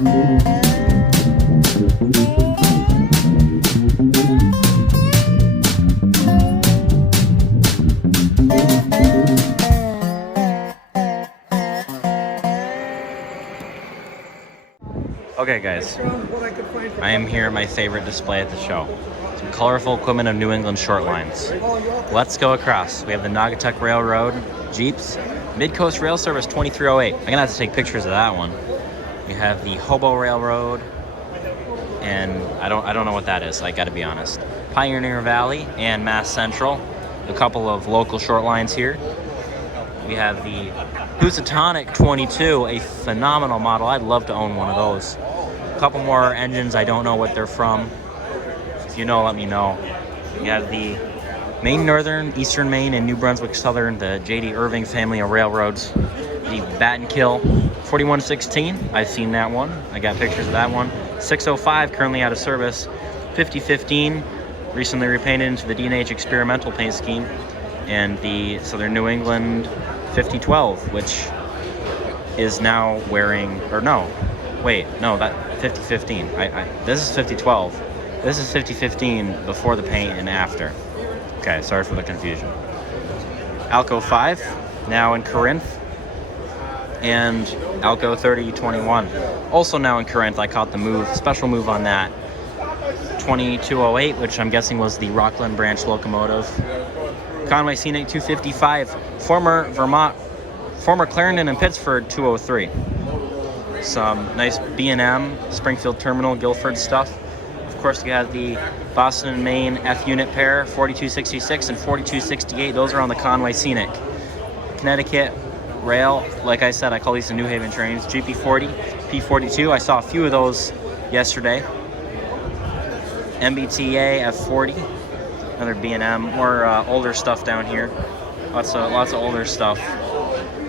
Okay guys, I am here at my favorite display at the show. Some colorful equipment of New England short lines. Let's go across. We have the Naugatuck Railroad Jeeps, Mid-Coast Rail Service 2308. I'm gonna have to take pictures of that one. We have the Hobo Railroad, and I don't know what that is, I gotta be honest. Pioneer Valley and Mass Central, a couple of local short lines here. We have the Housatonic 22, a phenomenal model. I'd love to own one of those. A couple more engines, I don't know what they're from. If you know, let me know. We have the Maine Northern, Eastern Maine, and New Brunswick Southern, the J.D. Irving family of railroads. The Bat and Kill 4116, I've seen that one. I got pictures of that one. 605, currently out of service. 5015, recently repainted into the D&H experimental paint scheme. And the Southern New England 5012, which is now wearing, or no, wait, no, that 5015. This is 5012. This is 5015 before the paint and after. Okay, sorry for the confusion. Alco 5, now in Corinth, and Alco 3021, also now in Corinth. I caught the move, special move on that. 2208, which I'm guessing was the Rockland branch locomotive. Conway Scenic 255, former Clarendon and Pittsford 203. Some nice B&M, Springfield Terminal, Guilford stuff. Of course, you have the Boston and Maine F unit pair, 4266 and 4268. Those are on the Conway Scenic. Connecticut Rail, like I said, I call these the New Haven trains. GP40, P42. I saw a few of those yesterday. MBTA F40. Another B&M, more older stuff down here. Lots of older stuff.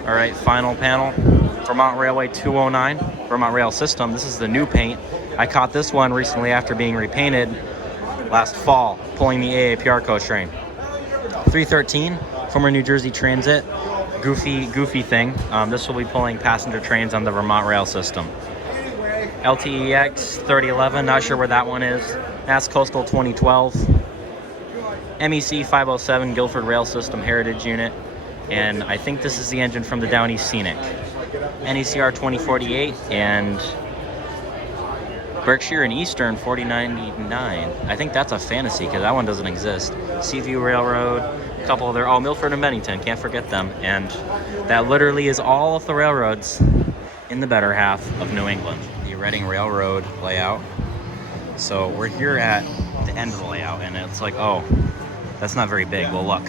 All right, final panel. Vermont Railway 209, Vermont Rail System. This is the new paint. I caught this one recently after being repainted last fall, pulling the AAPR coach train. 313, former New Jersey Transit, goofy thing. This will be pulling passenger trains on the Vermont Rail System. LTEX 3011, not sure where that one is. Mass Coastal 2012. MEC 507, Guilford Rail System Heritage Unit. And I think this is the engine from the Down East Scenic. NECR 2048 and Berkshire and Eastern 4099. I think that's a fantasy because that one doesn't exist. Seaview Railroad, a couple of their, Milford and Bennington, can't forget them. And that literally is all of the railroads in the better half of New England. The Reading Railroad layout. So we're here at the end of the layout and it's like, oh, that's not very big. Well, look,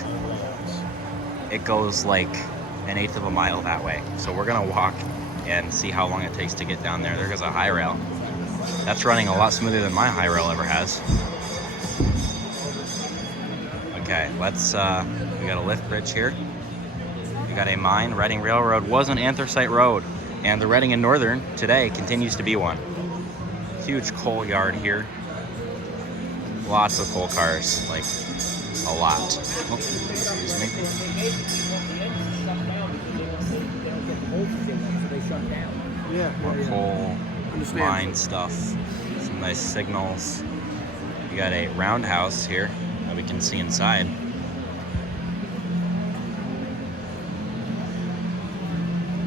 it goes like 1/8 of a mile that way. So we're gonna walk and see how long it takes to get down there. There goes a high rail. That's running a lot smoother than my high rail ever has. Okay, let's, we got a lift bridge here. We got a mine. Reading Railroad was an anthracite road, and the Reading and Northern today continues to be one. Huge coal yard here. Lots of coal cars, like a lot. Oh, excuse me. More coal, mine stuff, some nice signals. You got a roundhouse here that we can see inside.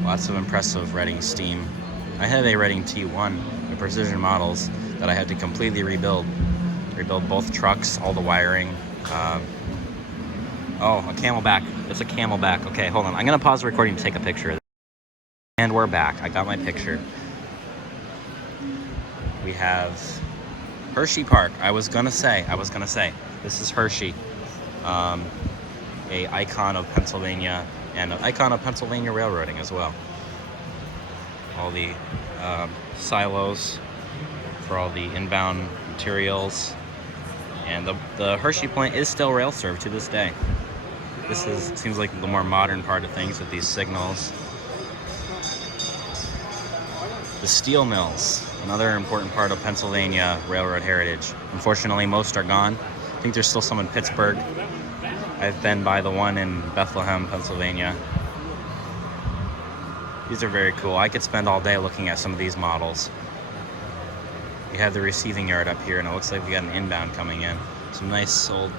Lots of impressive Reading steam. I have a Reading T1, the precision models, that I had to completely rebuild. Rebuild both trucks, all the wiring. Oh, a Camelback. It's a Camelback. Okay, hold on. I'm gonna pause the recording to take a picture of this. And we're back. I got my picture. We have Hershey Park. I was gonna say. This is Hershey. A icon of Pennsylvania and an icon of Pennsylvania railroading as well. All the silos for all the inbound materials. And the Hershey plant is still rail served to this day. This seems like the more modern part of things with these signals. The steel mills, another important part of Pennsylvania railroad heritage. Unfortunately, most are gone. I think there's still some in Pittsburgh. I've been by the one in Bethlehem, Pennsylvania. These are very cool. I could spend all day looking at some of these models. We have the receiving yard up here, and it looks like we got an inbound coming in. Some nice old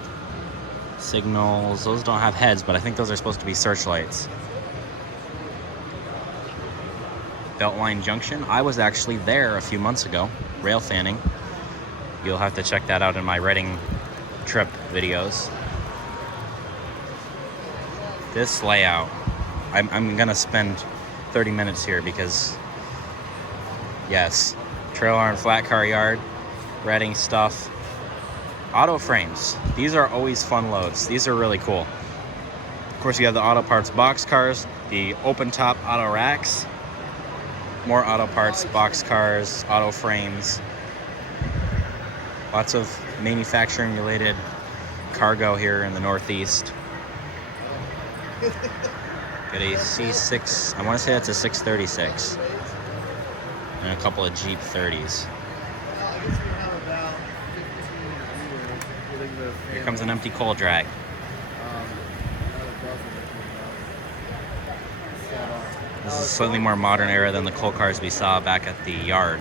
signals. Those don't have heads, but I think those are supposed to be searchlights. Beltline Junction. I was actually there a few months ago, rail fanning. You'll have to check that out in my Reading trip videos. This layout, I'm gonna spend 30 minutes here because, yes, trailer and flat car yard, Reading stuff. Auto frames. These are always fun loads. These are really cool. Of course, you have the auto parts box cars, the open top auto racks, more auto parts box cars, auto frames. Lots of manufacturing related cargo here in the Northeast. Got a C6, I want to say that's a 636. And a couple of Jeep 30s. Here comes an empty coal drag. This is a slightly more modern era than the coal cars we saw back at the yard.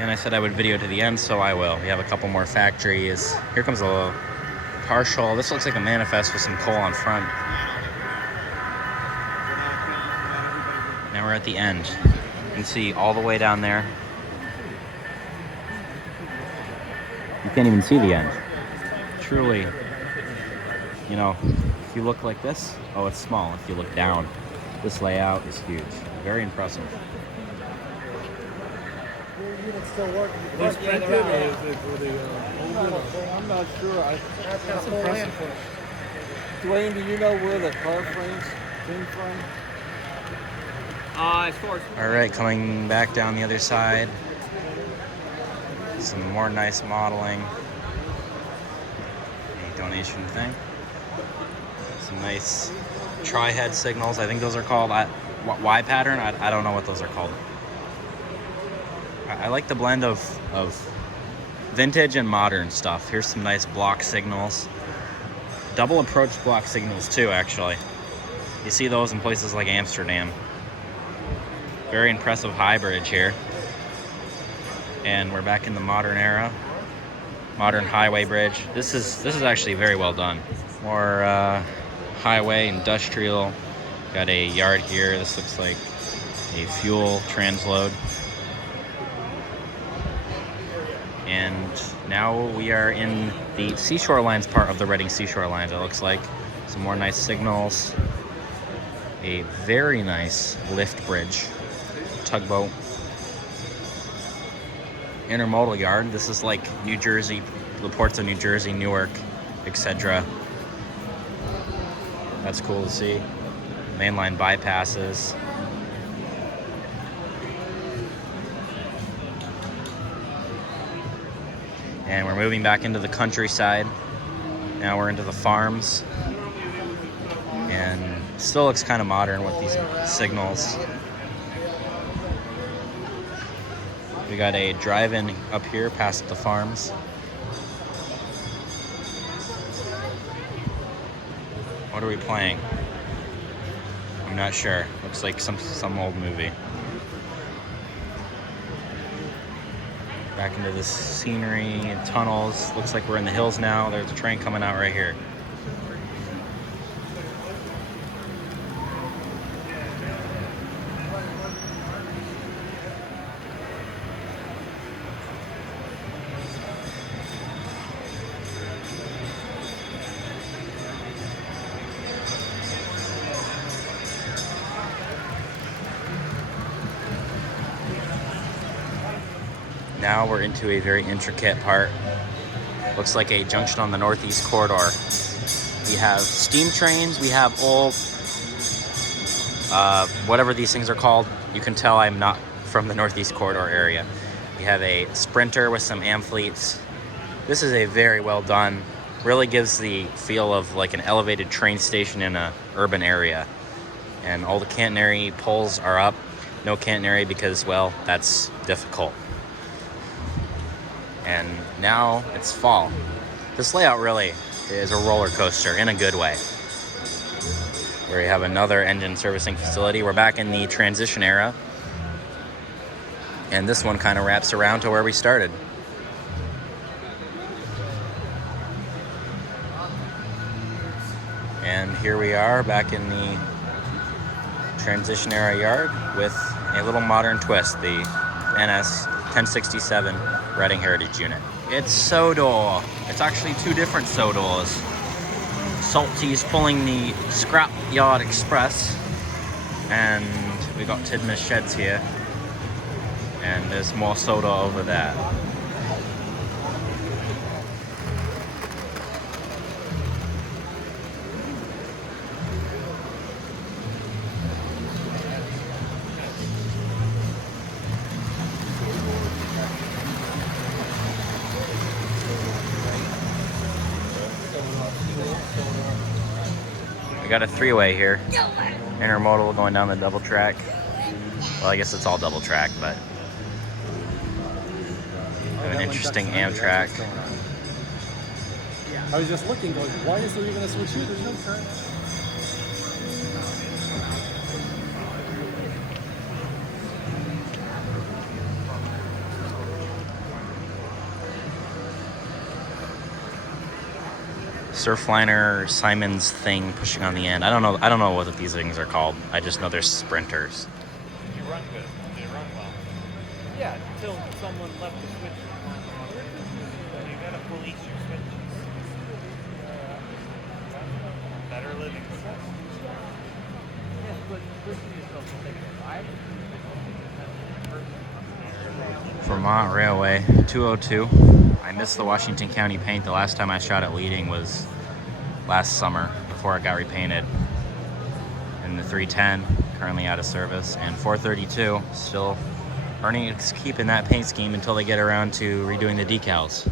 And I said I would video to the end, so I will. We have a couple more factories. Here comes a partial. This looks like a manifest with some coal on front. Now we're at the end. You can see all the way down there. You can't even see the end. Truly, you know, if you look like this, oh, it's small. If you look down, this layout is huge. Very impressive. Still working. These printed or is it for the I'm not sure. That's impressive. Dwayne, do you know where the car frames came from? As far as All right, coming back down the other side. Some more nice modeling. A donation thing. Some nice tri-head signals. I think those are called Y pattern. I don't know what those are called. I like the blend of vintage and modern stuff. Here's some nice block signals. Double approach block signals too, actually. You see those in places like Amsterdam. Very impressive high bridge here. And we're back in the modern era. Modern highway bridge. This is actually very well done. More highway, industrial. Got a yard here. This looks like a fuel transload. And now we are in the Seashore Lines part of the Reading Seashore Lines, it looks like. Some more nice signals. A very nice lift bridge. Tugboat. Intermodal yard. This is like New Jersey, the ports of New Jersey, Newark, etc. That's cool to see. Mainline bypasses. And we're moving back into the countryside. Now we're into the farms. And still looks kind of modern with these signals. We got a drive-in up here past the farms. What are we playing? I'm not sure. Looks like some old movie. Back into this scenery and tunnels. Looks like we're in the hills now. There's a train coming out right here. Now we're into a very intricate part. Looks like a junction on the Northeast Corridor. We have steam trains, we have old, whatever these things are called. You can tell I'm not from the Northeast Corridor area. We have a Sprinter with some Amfleets. This is a very well done, really gives the feel of like an elevated train station in a urban area. And all the catenary poles are up. No catenary because, well, that's difficult. And now it's fall. This layout really is a roller coaster in a good way. Where you have another engine servicing facility. We're back in the transition era. And this one kind of wraps around to where we started. And here we are back in the transition era yard with a little modern twist, the NS 1067 Reading Heritage Unit. It's Sodor. It's actually two different Sodors. Salty's pulling the Scrap Yard Express, and we got Tidmouth Sheds here, and there's more Sodor over there. We got a three-way here. Intermodal going down the double track. Well, I guess it's all double track, but an interesting Amtrak. I was just looking, going, why is there even a switch here? There's no current. Surfliner Simon's thing pushing on the end. I don't know what these things are called. I just know they're sprinters. You run good. You run well. Yeah, until someone left the switch. You gotta police your switches. Better living. Yeah, but pushing yourself to take a drive. Vermont Railway 202. I missed the Washington County paint. The last time I shot at leading was last summer before it got repainted. And the 310 currently out of service, and 432 still earning its keep in that paint scheme until they get around to redoing the decals.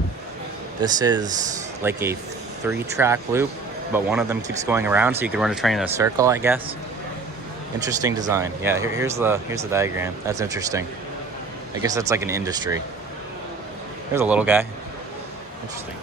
This is like a 3-track loop, but one of them keeps going around, so you can run a train in a circle, I guess. Interesting design. Yeah, here's the diagram. That's interesting. I guess that's like an industry. There's a little guy. Interesting.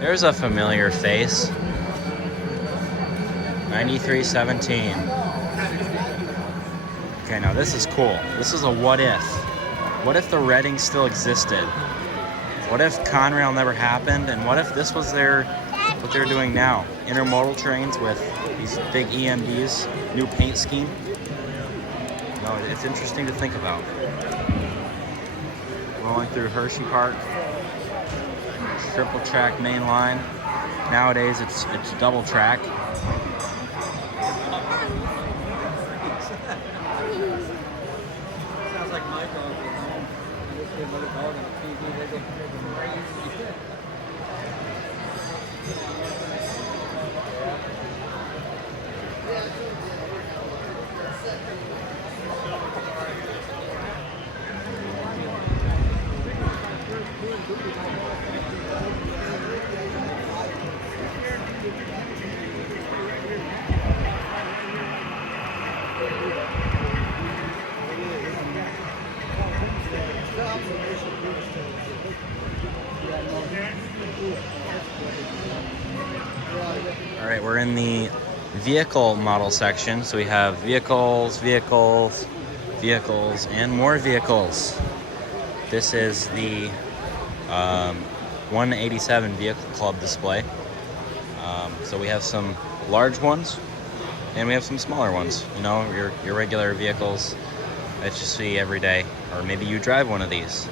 There's a familiar face. 9317. Okay, now this is cool. This is a what if. What if the Reading still existed? What if Conrail never happened? And what if this was what they're doing now? Intermodal trains with these big EMDs, new paint scheme. No, it's interesting to think about. Rolling through Hershey Park. Triple track main line. Nowadays it's double track. Sounds like my dog at home. I just see another dog on the TV. They go crazy. All right, we're in the vehicle model section. So we have vehicles, vehicles, vehicles, and more vehicles. This is the 187 Vehicle Club display. So we have some large ones and we have some smaller ones. You know, your regular vehicles that you see every day, or maybe you drive one of these.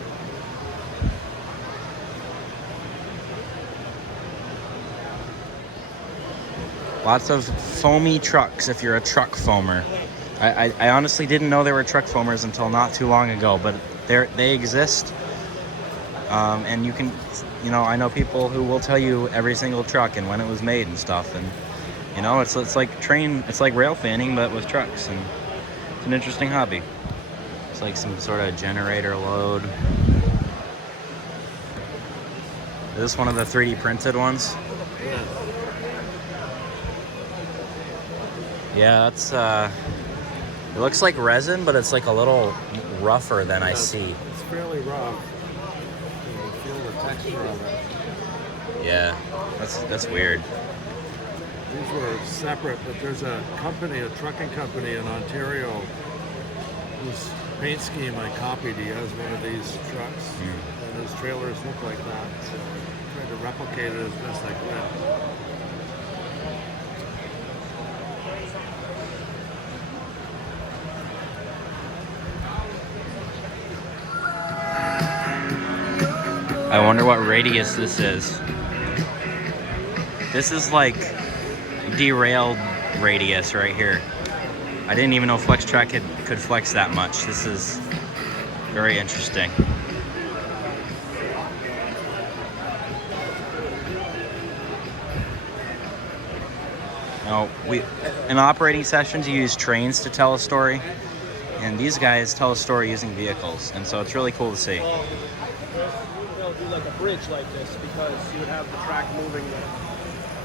Lots of foamy trucks if you're a truck foamer. I honestly didn't know there were truck foamers until not too long ago, but they exist. And you can, you know, I know people who will tell you every single truck and when it was made and stuff. And, you know, it's like rail fanning, but with trucks. And it's an interesting hobby. It's like some sort of generator load. Is this one of the 3D printed ones? Yeah, that's, it looks like resin, but it's like a little rougher than I see. It's fairly rough. You can feel the texture of it. Yeah, that's weird. These were separate, but there's a company, a trucking company in Ontario, whose paint scheme I copied. He has one of these trucks, and his trailers look like that. So I tried to replicate it as best I could. I wonder what radius this is. This is like derailed radius right here. I didn't even know Flex Track could flex that much. This is very interesting. Now, in operating sessions, you use trains to tell a story, and these guys tell a story using vehicles, and so it's really cool to see. They'll do like a bridge like this because you would have the track moving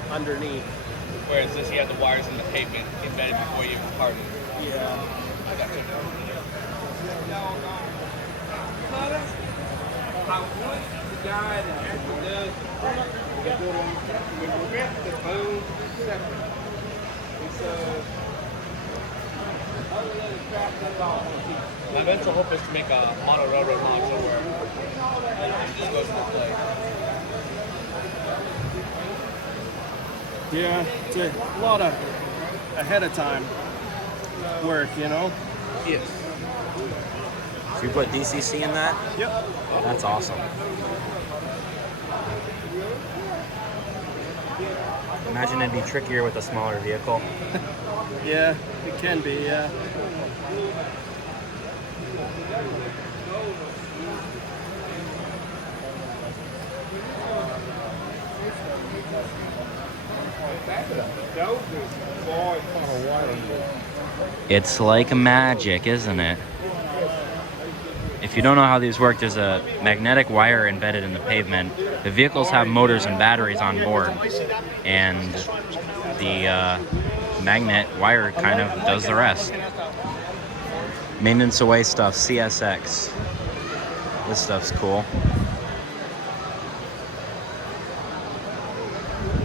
underneath. Whereas this, you have the wires in the pavement embedded before you part it. Yeah. I got you. My eventual hope is to make a mono railroad launch where it just goes into play. Yeah, it's a lot of ahead of time work, you know? Yes. So you put DCC in that? Yep. That's awesome. Imagine it'd be trickier with a smaller vehicle. Yeah, it can be, yeah. It's like magic, isn't it? If you don't know how these work, there's a magnetic wire embedded in the pavement. The vehicles have motors and batteries on board, and the magnet wire kind of does the rest. Maintenance away stuff, CSX. This stuff's cool.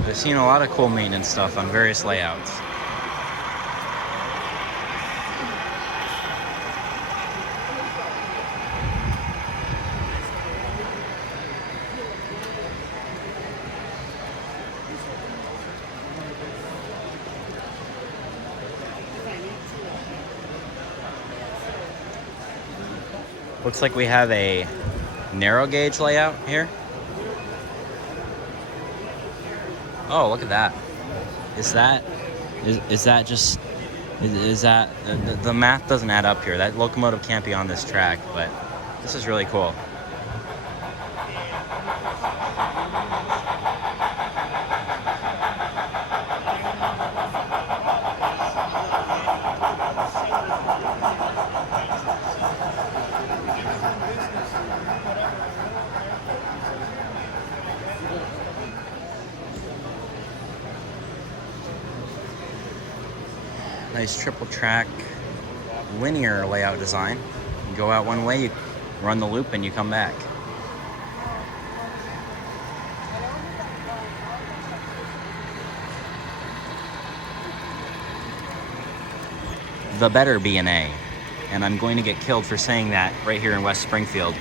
I've seen a lot of cool maintenance stuff on various layouts. Looks like we have a narrow gauge layout here. Oh, look at that. Is that just the math doesn't add up here. That locomotive can't be on this track, but this is really cool. Nice triple track linear layout design. You go out one way, you run the loop, and you come back. The better B&A, and I'm going to get killed for saying that right here in West Springfield.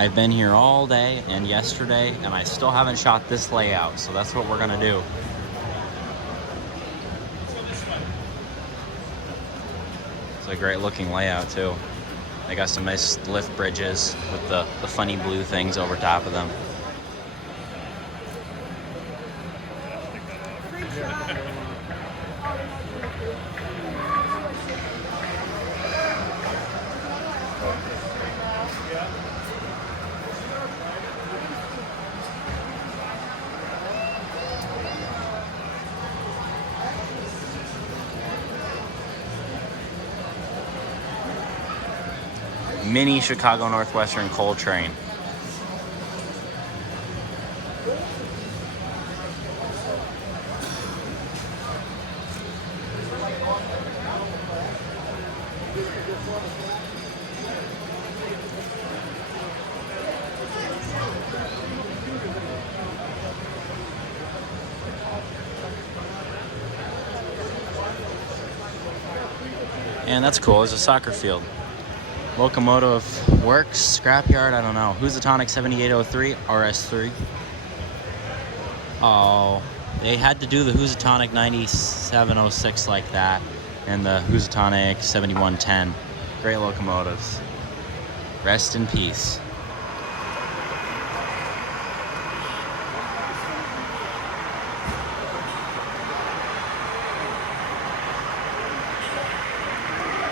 I've been here all day and yesterday, and I still haven't shot this layout, so that's what we're gonna do. It's a great looking layout too. They got some nice lift bridges with the funny blue things over top of them. Mini Chicago Northwestern coal train. And that's cool, there's a soccer field. Locomotive works, scrapyard, I don't know. Housatonic 7803, RS3. Oh, they had to do the Housatonic 9706 like that, and the Housatonic 7110. Great locomotives. Rest in peace.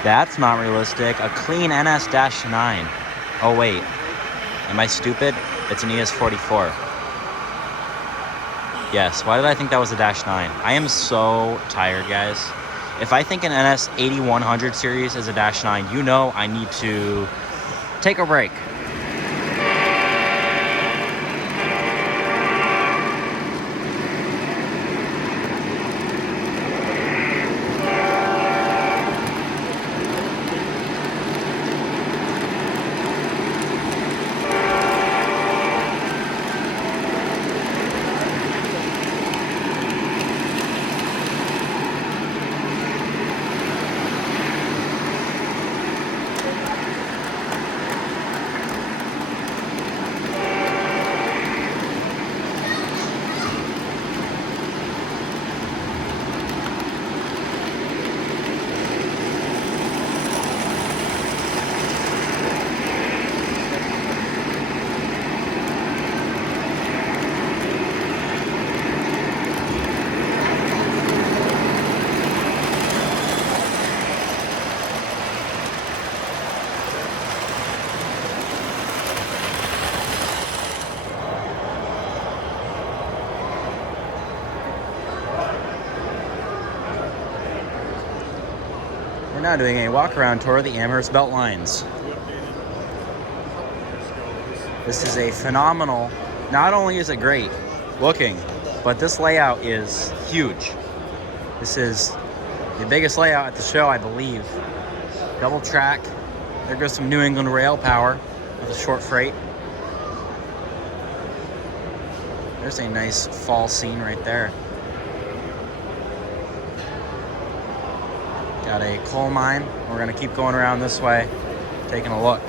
That's not realistic. A clean NS-9. Oh wait, am I stupid? It's an ES44. Yes, why did I think that was a -9? I am so tired, guys. If I think an NS 8100 series is a -9, you know I need to take a break. We're now doing a walk-around tour of the Amherst Belt Lines. This is a phenomenal, not only is it great looking, but this layout is huge. This is the biggest layout at the show, I believe. Double track. There goes some New England rail power with a short freight. There's a nice fall scene right there. Got a coal mine. We're gonna keep going around this way, taking a look.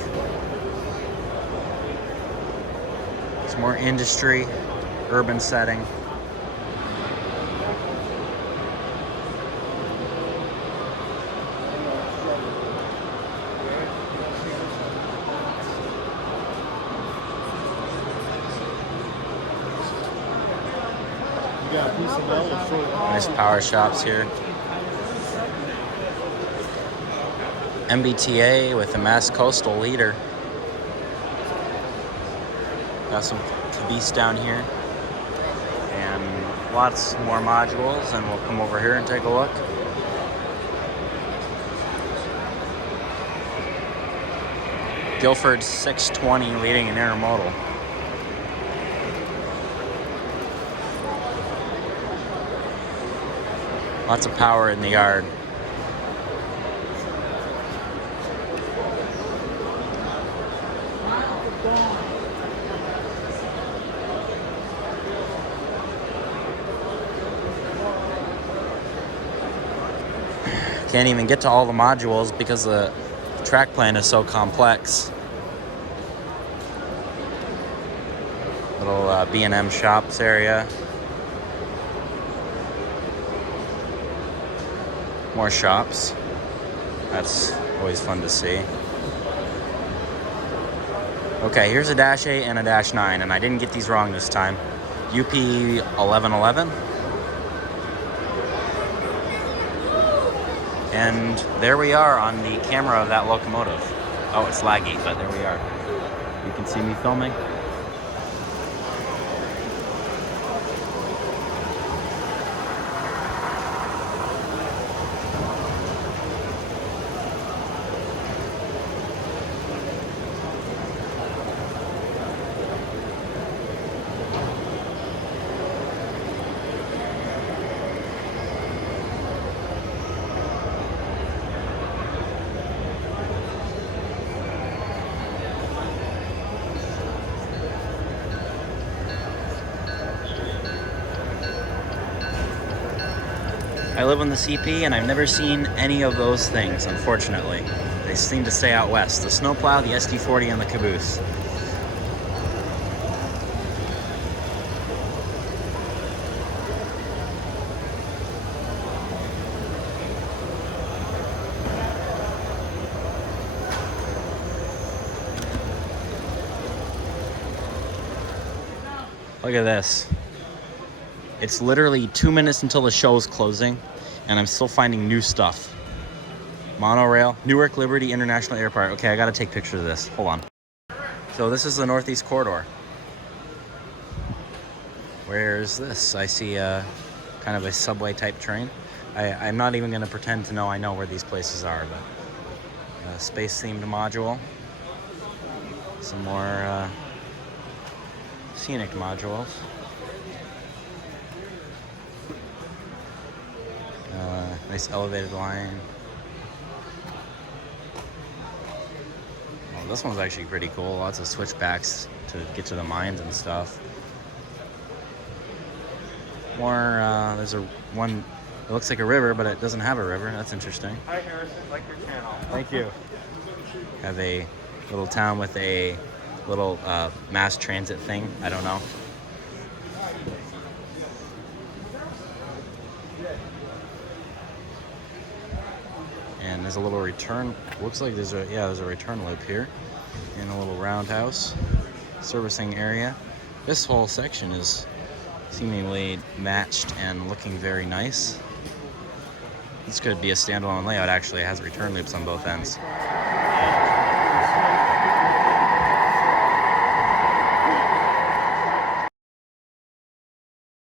Some more industry, urban setting. Nice power shops here. MBTA with the Mass Coastal Leader. Got some caboose down here. And lots more modules, and we'll come over here and take a look. Guilford 620 leading in intermodal. Lots of power in the yard. Can't even get to all the modules because the track plan is so complex. Little B&M shops area. More shops. That's always fun to see. Okay, here's a Dash 8 and a Dash 9, and I didn't get these wrong this time. UP 1111. And there we are on the camera of that locomotive. Oh, it's laggy, but there we are. You can see me filming. I live on the CP and I've never seen any of those things, unfortunately. They seem to stay out west. The snowplow, the SD40, and the caboose. Look at this. It's literally 2 minutes until the show's closing, and I'm still finding new stuff. Monorail, Newark Liberty International Airport. Okay, I gotta take pictures of this. Hold on. So this is the Northeast Corridor. Where's this? I see kind of a subway type train. I'm not even gonna pretend to know I know where these places are, but space themed module. Some more scenic modules. Nice elevated line. Oh, this one's actually pretty cool. Lots of switchbacks to get to the mines and stuff. More, there's one, it looks like a river, but it doesn't have a river. That's interesting. Hi Harrison, like your channel. Thank you. Have a little town with a little mass transit thing. I don't know. And there's a little return. Looks like there's a return loop here, and a little roundhouse servicing area. This whole section is seemingly matched and looking very nice. This could be a standalone layout. Actually, it has return loops on both ends.